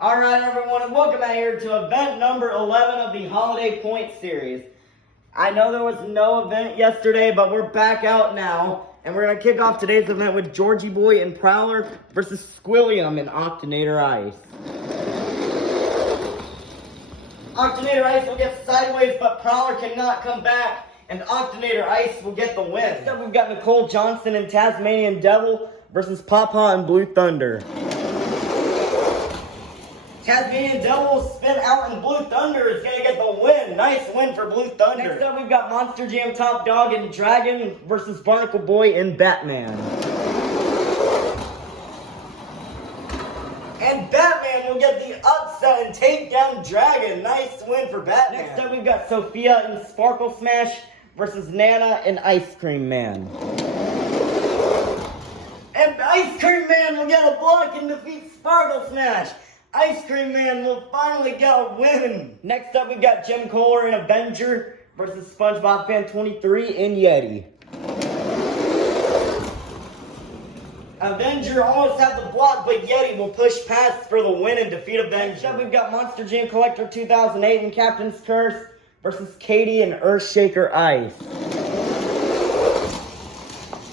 Alright everyone, and welcome out here to event number 11 of the Holiday Point Series. I know there was no event yesterday, but we're back out now. And we're going to kick off today's event with Georgie Boy and Prowler versus Squilliam and Octonator Ice. Octonator Ice will get sideways, but Prowler cannot come back. And Octonator Ice will get the win. Next up, we've got Nicole Johnson and Tasmanian Devil versus Papa and Blue Thunder. Tasmanian Devil will spin out and Blue Thunder is going to get the win. Nice win for Blue Thunder. Next up, we've got Monster Jam Top Dog and Dragon versus Barnacle Boy and Batman. And Batman will get the upset and take down Dragon. Nice win for Batman. Next up, we've got Sophia and Sparkle Smash versus Nana and Ice Cream Man. And Ice Cream Man will get a block and defeat Sparkle Smash. Ice Cream Man will finally get a win. Next up, we've got Jim Kohler and Avenger versus SpongeBob Fan 23 and Yeti. Avenger almost had the block, but Yeti will push past for the win and defeat Avenger. Next up, we've got Monster Jam Collector 2008 and Captain's Curse versus Katie and Earthshaker Ice.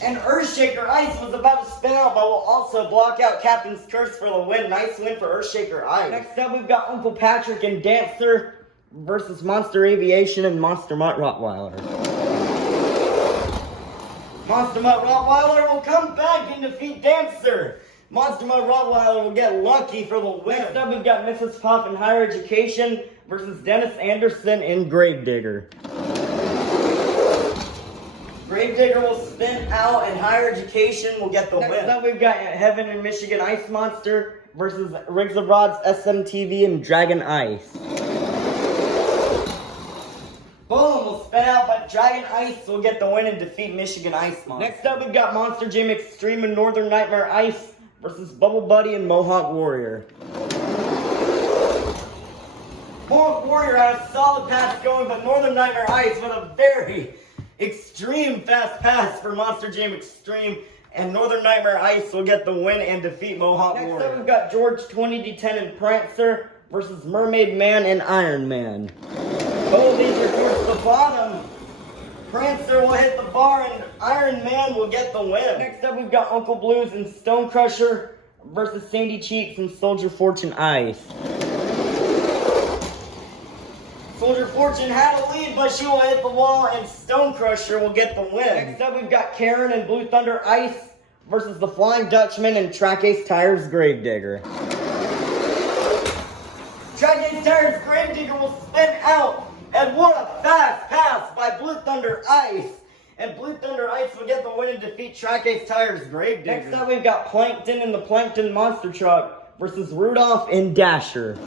And Earthshaker Ice was about to spin out, but will also block out Captain's Curse for the win. Nice win for Earthshaker Ice. Next up, we've got Uncle Patrick and Dancer versus Monster Aviation and Monster Mutt Rottweiler. Monster Mutt Rottweiler will come back and defeat Dancer. Monster Mutt Rottweiler will get lucky for the win. Next up, we've got Mrs. Puff and Higher Education versus Dennis Anderson and Gravedigger. Gravedigger will spin out and Higher Education will get the win. Next up, we've got Heaven and Michigan Ice Monster versus Riggs of Rods, SMTV, and Dragon Ice. Boom will spin out, but Dragon Ice will get the win and defeat Michigan Ice Monster. Next up, we've got Monster Jam Extreme and Northern Nightmare Ice versus Bubble Buddy and Mohawk Warrior. Mohawk Warrior had a solid pass going, but Northern Nightmare Ice with a very extreme fast pass for Monster Jam Extreme, and Northern Nightmare Ice will get the win and defeat Mohawk Warrior. Next up, we've got George 20D10 and Prancer versus Mermaid Man and Iron Man. Both of these are towards the bottom. Prancer will hit the bar and Iron Man will get the win. Next up, we've got Uncle Blues and Stone Crusher versus Sandy Cheeks and Soldier Fortune Ice. Soldier Fortune had a lead, but she will hit the wall and Stone Crusher will get the win. Next up, we've got Karen and Blue Thunder Ice versus the Flying Dutchman and Track Ace Tires Gravedigger. Track Ace Tires Gravedigger will spin out, and what a fast pass by Blue Thunder Ice. And Blue Thunder Ice will get the win and defeat Track Ace Tires Gravedigger. Next up, we've got Plankton and the Plankton Monster Truck versus Rudolph and Dasher.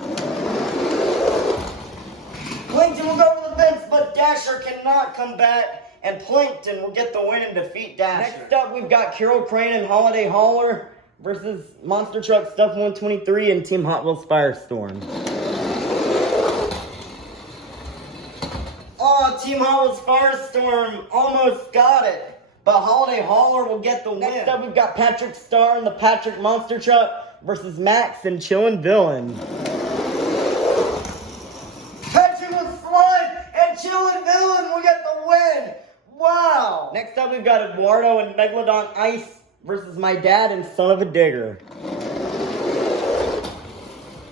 Plankton will go to the fence, but Dasher cannot come back, and Plankton will get the win and defeat Dasher. Next up, we've got Carol Crane and Holiday Hauler versus Monster Truck Stuff 123 and Team Hot Wheels Firestorm. Oh, Team Hot Wheels Firestorm almost got it, but Holiday Hauler will get the win. Next up, we've got Patrick Star and the Patrick Monster Truck versus Max and Chillin' Villain. Chillin' Villain will get the win. Wow. Next up, we've got Eduardo and Megalodon Ice versus My Dad and Son of a Digger.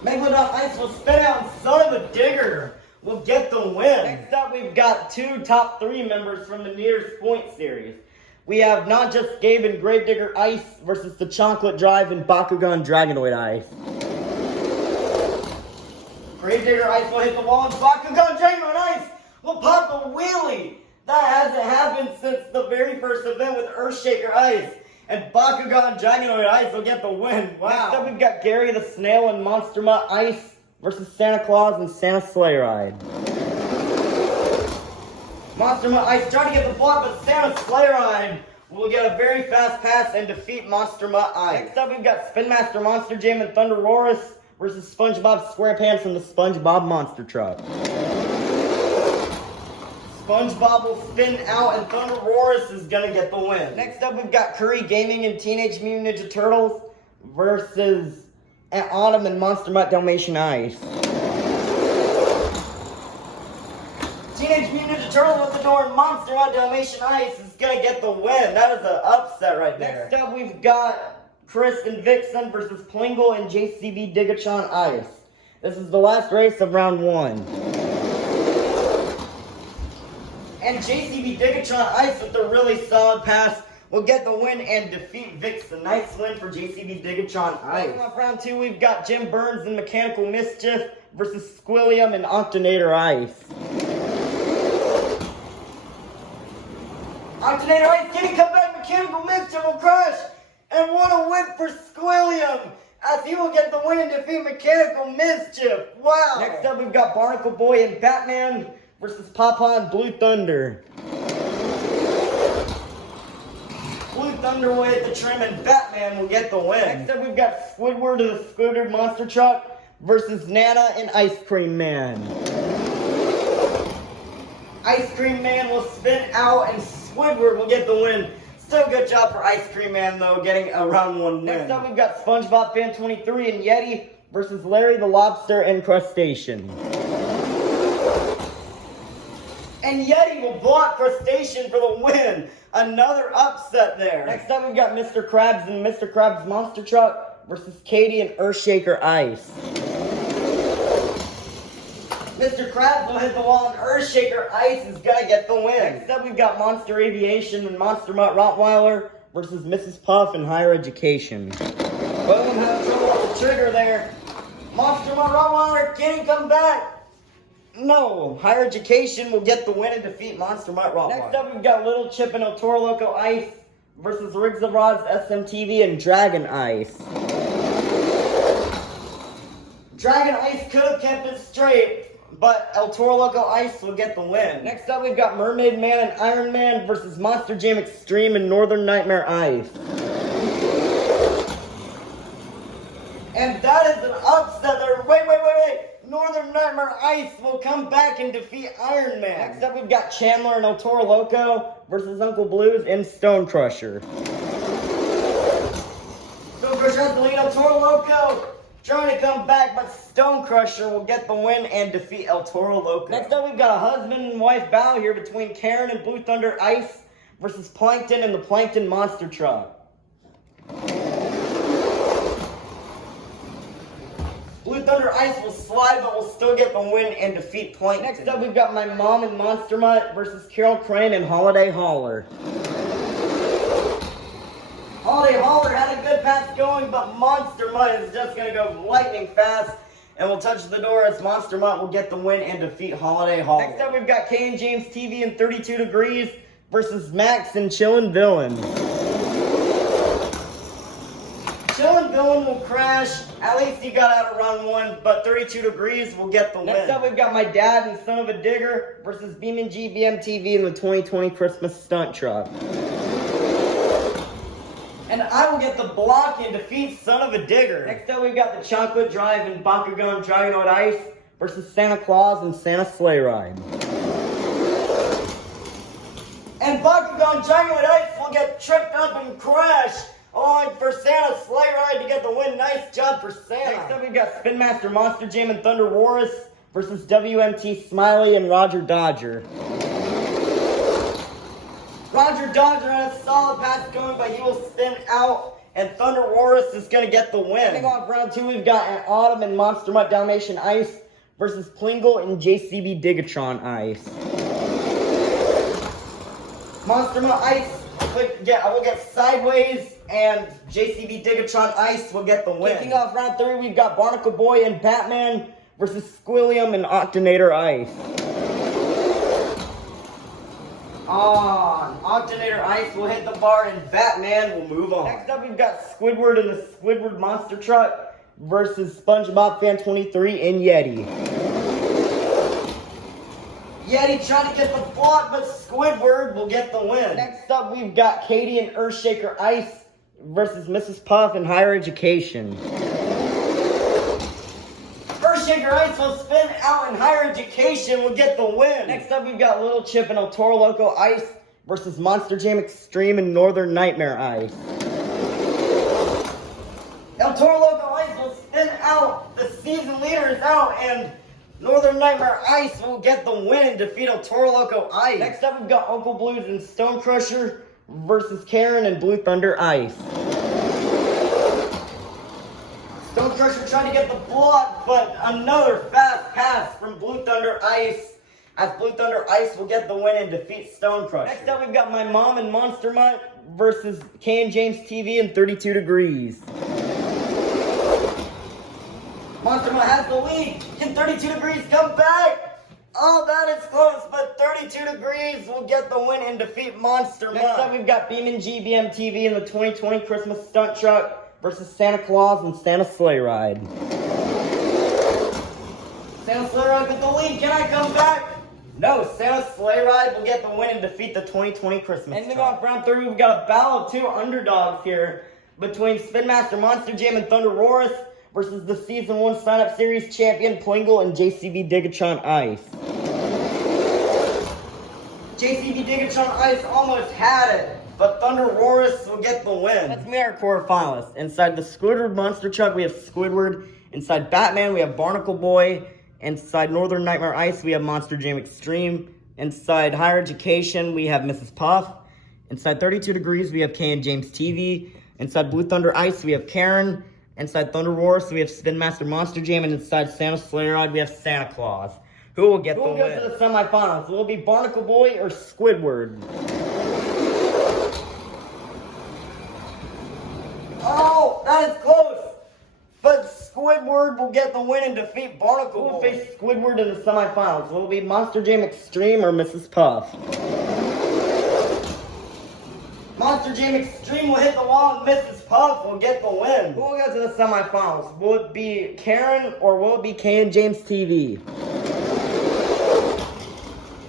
Megalodon Ice will spin out and Son of a Digger will get the win. Next up, we've got two top 3 members from the Nearest Point series. We have Not Just Gabe and Gravedigger Ice versus the Chocolate Drive and Bakugan Dragonoid Ice. Gravedigger Ice will hit the wall and Bakugan Dragonoid Ice will pop a wheelie. That hasn't happened since the very first event with Earthshaker Ice. And Bakugan Dragonoid Ice will get the win. Wow. Next up, we've got Gary the Snail and Monster Mutt Ice versus Santa Claus and Santa Sleigh Ride. Monster Mutt Ice tried to get the block, but Santa Sleigh Ride will get a very fast pass and defeat Monster Mutt Ice. Next up, we've got Spin Master Monster Jam and Thunderosaurus versus SpongeBob SquarePants and the SpongeBob Monster Truck. SpongeBob will spin out and Thunderosaurus is gonna get the win. Next up, we've got Curry Gaming and Teenage Mutant Ninja Turtles versus and Autumn and Monster Mutt Dalmatian Ice. Teenage Mutant Ninja Turtle with the door and Monster Mutt Dalmatian Ice is gonna get the win. That is an upset right there. Next up, we've got Kristen Vixen versus Plingle and JCB Digachon Ice. This is the last race of round 1. And JCB Digachon Ice with a really solid pass will get the win and defeat Vixen. Nice win for JCB Digachon Ice. Off round 2, we've got Jim Burns and Mechanical Mischief versus Squilliam and Octonator Ice. Octonator Ice getting come back. Mechanical Mischief will crush. And what a win for Squilliam, as he will get the win and defeat Mechanical Mischief. Wow. Next up, we've got Barnacle Boy and Batman versus Papa and Blue Thunder. Blue Thunder will hit the trim and Batman will get the win. Next up, we've got Squidward of the Squidward Monster Truck versus Nana and Ice Cream Man. Ice Cream Man will spin out and Squidward will get the win. Still good job for Ice Cream Man though, getting a round 1 win. Next up, we've got SpongeBob Fan 23 and Yeti versus Larry the Lobster and Crustacean. And Yeti will block Crustacean for the win. Another upset there. Next up, we've got Mr. Krabs and Mr. Krabs Monster Truck versus Katie and Earthshaker Ice. Mr. Krabs will hit the wall and Earthshaker Ice is gonna get the win. Next up, we've got Monster Aviation and Monster Mutt Rottweiler versus Mrs. Puff and Higher Education. Boom, had trouble with the trigger there. Monster Mutt Rottweiler, can he come back? No, Higher Education will get the win and defeat Monster Mutt Rottweiler. Next up, we've got Little Chip and El Toro Loco Ice versus Riggs of Rods, SMTV, and Dragon Ice. Dragon Ice could have kept it straight, but El Toro Loco Ice will get the win. Next up, we've got Mermaid Man and Iron Man versus Monster Jam Extreme and Northern Nightmare Ice. And that is an upset there. Wait. Northern Nightmare Ice will come back and defeat Iron Man. Next up, we've got Chandler and El Toro Loco versus Uncle Blues and Stone Crusher. Stone Crusher has the lead. El Toro Loco trying to come back, but Stone Crusher will get the win and defeat El Toro Loco. Next up, we've got a husband and wife battle here between Karen and Blue Thunder Ice versus Plankton and the Plankton Monster Truck. Blue Thunder Ice will slide, but will still get the win and defeat Plankton. Next up, we've got My Mom and Monster Mutt versus Carol Crane and Holiday Hauler. Holiday Hauler had a good pass going, but Monster Mutt is just going to go lightning fast and will touch the door as Monster Mutt will get the win and defeat Holiday Hauler. Next up, we've got Kay and James TV and 32 Degrees versus Max and Chillin' Villain. Chillin' Villain will crash. At least he got out of round 1, but 32 Degrees will get the win. Next up, we've got My Dad and Son of a Digger versus Beamin' G BMTV and the 2020 Christmas Stunt Truck. And I will get the block and defeat Son of a Digger. Next up, we've got the Chocolate Drive and Bakugan Dragonoid Ice versus Santa Claus and Santa Sleigh Ride. And Bakugan Dragonoid Ice will get tripped up and crash on for Santa's Sleigh Ride to get the win. Nice job for Santa. Next up, we've got Spin Master Monster Jam and Thunder Walrus versus WMT Smiley and Roger Dodger. Roger Dodger had a solid pass going, but he will spin out, and Thunder Walrus is going to get the win. Ending off round 2, we've got Autumn and Monster Mutt Dalmatian Ice versus Plingle and JCB Digatron Ice. Monster Mutt Ice will get sideways, and JCB Digatron Ice will get the win. Kicking off round 3, we've got Barnacle Boy and Batman versus Squilliam and Octonator Ice. Octonator Ice will hit the bar and Batman will move on. Next up, we've got Squidward and the Squidward Monster Truck versus SpongeBob Fan 23 and Yeti. Yeti trying to get the block, but Squidward will get the win. Next up, we've got Katie and Earthshaker Ice versus Mrs. Puff and Higher Education. Earthshaker Ice will spin out and Higher Education will get the win. Next up, we've got Little Chip and El Toro Loco Ice versus Monster Jam Extreme and Northern Nightmare Ice. El Toro Loco Ice will spin out. The season leader is out, and Northern Nightmare Ice will get the win and defeat El Toro Loco Ice. Next up, we've got Uncle Blues and Stone Crusher versus Karen and Blue Thunder Ice. Stone Crusher trying to get the block, but another fast pass from Blue Thunder Ice, as Blue Thunder Ice will get the win and defeat Stone Crusher. Next up, we've got My Mom and Monster Mutt versus Kay and James TV and 32 Degrees. Monster Mutt has the lead. Can 32 Degrees come back? Oh, that is close, but 32 Degrees will get the win and defeat Monster Mutt. Next up, we've got BeamNG BMTV in the 2020 Christmas Stunt Truck versus Santa Claus and Santa Sleigh Ride. Santa Sleigh Ride with the lead. Can I come back? No, Santa Sleigh Ride will get the win and defeat the 2020 Christmas Ending off round 3, we've got a battle of two underdogs here between Spin Master Monster Jam and Thunder Roarus versus the Season 1 Sign-Up Series champion Plingle and JCB Digatron Ice. JCB Digatron Ice almost had it, but Thunder Roarus will get the win. Let's meet our quarterfinalists. Inside the Squidward Monster Truck, we have Squidward. Inside Batman, we have Barnacle Boy. Inside Northern Nightmare Ice, we have Monster Jam Extreme. Inside Higher Education, we have Mrs. Puff. Inside 32 Degrees, we have Kay and James TV. Inside Blue Thunder Ice, we have Karen. Inside Thunder Roarus, we have Spin Master Monster Jam. And inside Santa Sleigh Ride, we have Santa Claus. Who will get the win? Who will go to the semifinals? Will it be Barnacle Boy or Squidward? Oh, that is close. But Squidward will get the win and defeat Barnacle Boy. Who will face Squidward in the semifinals? Will it be Monster Jam Extreme or Mrs. Puff? Monster Jam Extreme will hit the wall and Mrs. Puff will get the win. Who will go to the semifinals? Will it be Karen or will it be Kay and James TV?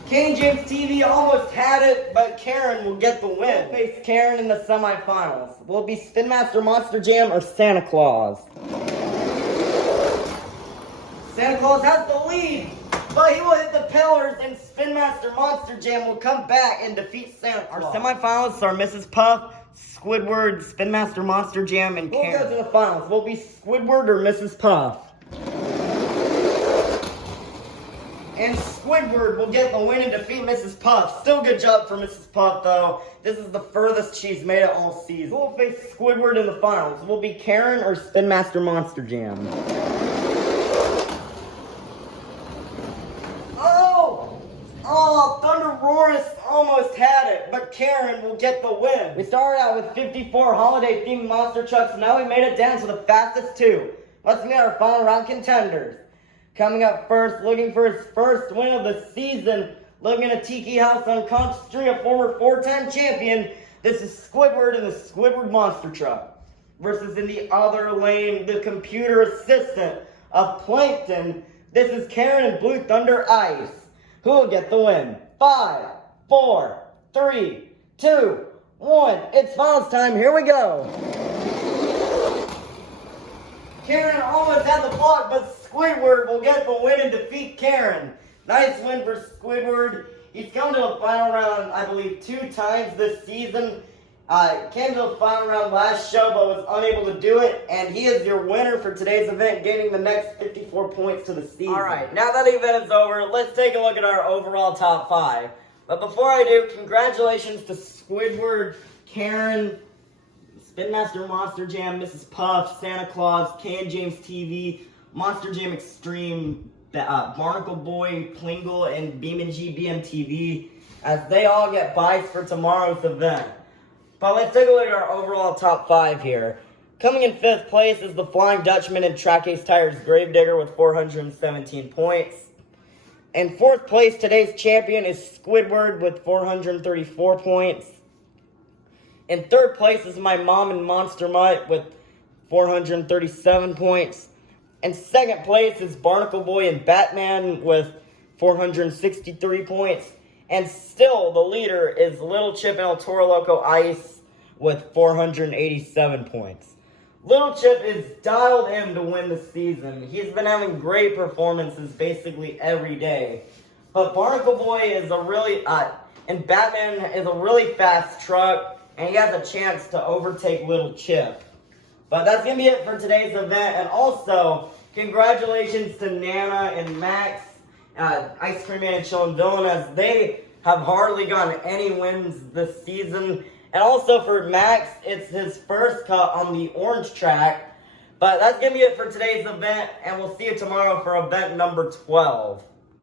Kay and James TV almost had it, but Karen will get the win. We'll face Karen in the semifinals. Will it be Spin Master Monster Jam or Santa Claus? Santa Claus has the lead, but he will hit the pillars and Spin Master Monster Jam will come back and defeat Santa Claus. Our semifinalists are Mrs. Puff, Squidward, Spin Master Monster Jam, and Karen. We'll go to the finals. Will it be Squidward or Mrs. Puff? And Squidward will get the win and defeat Mrs. Puff. Still good job for Mrs. Puff, though. This is the furthest she's made it all season. Who will face Squidward in the finals? Will it be Karen or Spin Master Monster Jam? Oh, Thunder Roarus almost had it, but Karen will get the win. We started out with 54 holiday-themed monster trucks, and now we made it down to the fastest 2. Let's meet our final round contenders. Coming up first, looking for his first win of the season, living in a tiki house on Conch Street, a former 4-time champion. This is Squidward in the Squidward Monster Truck. Versus in the other lane, the computer assistant of Plankton. This is Karen and Blue Thunder Ice. Who will get the win? 5, 4, 3, 2, 1. It's finals time. Here we go. Karen almost had the block, but Squidward will get the win and defeat Karen. Nice win for Squidward. He's come to the final round, I believe, 2 times this season. Came to the final round last show, but was unable to do it. And he is your winner for today's event, gaining the next 54 points to the season. All right, now that the event is over, let's take a look at our overall top 5. But before I do, congratulations to Squidward, Karen, Spin Master Monster Jam, Mrs. Puff, Santa Claus, Kay and James TV, Monster Jam Extreme, Barnacle Boy, Plingle, and BeamNG BMTV, as they all get buys for tomorrow's event. But let's take a look at our overall top 5 here. Coming in 5th place is the Flying Dutchman and Track Ace Tires Gravedigger with 417 points. In 4th place, today's champion is Squidward with 434 points. In 3rd place is My Mom and Monster Mutt with 437 points. In 2nd place is Barnacle Boy and Batman with 463 points. And still, the leader is Little Chip and El Toro Loco Ice with 487 points. Little Chip is dialed in to win the season. He's been having great performances basically every day. But Barnacle Boy is and Batman is a really fast truck, and he has a chance to overtake Little Chip. But that's going to be it for today's event. And also, congratulations to Nana and Max, Ice Cream Man and Chillin' Villain, as they have hardly gotten any wins this season. And also for Max, it's his first cut on the orange track. But that's going to be it for today's event, and we'll see you tomorrow for event number 12.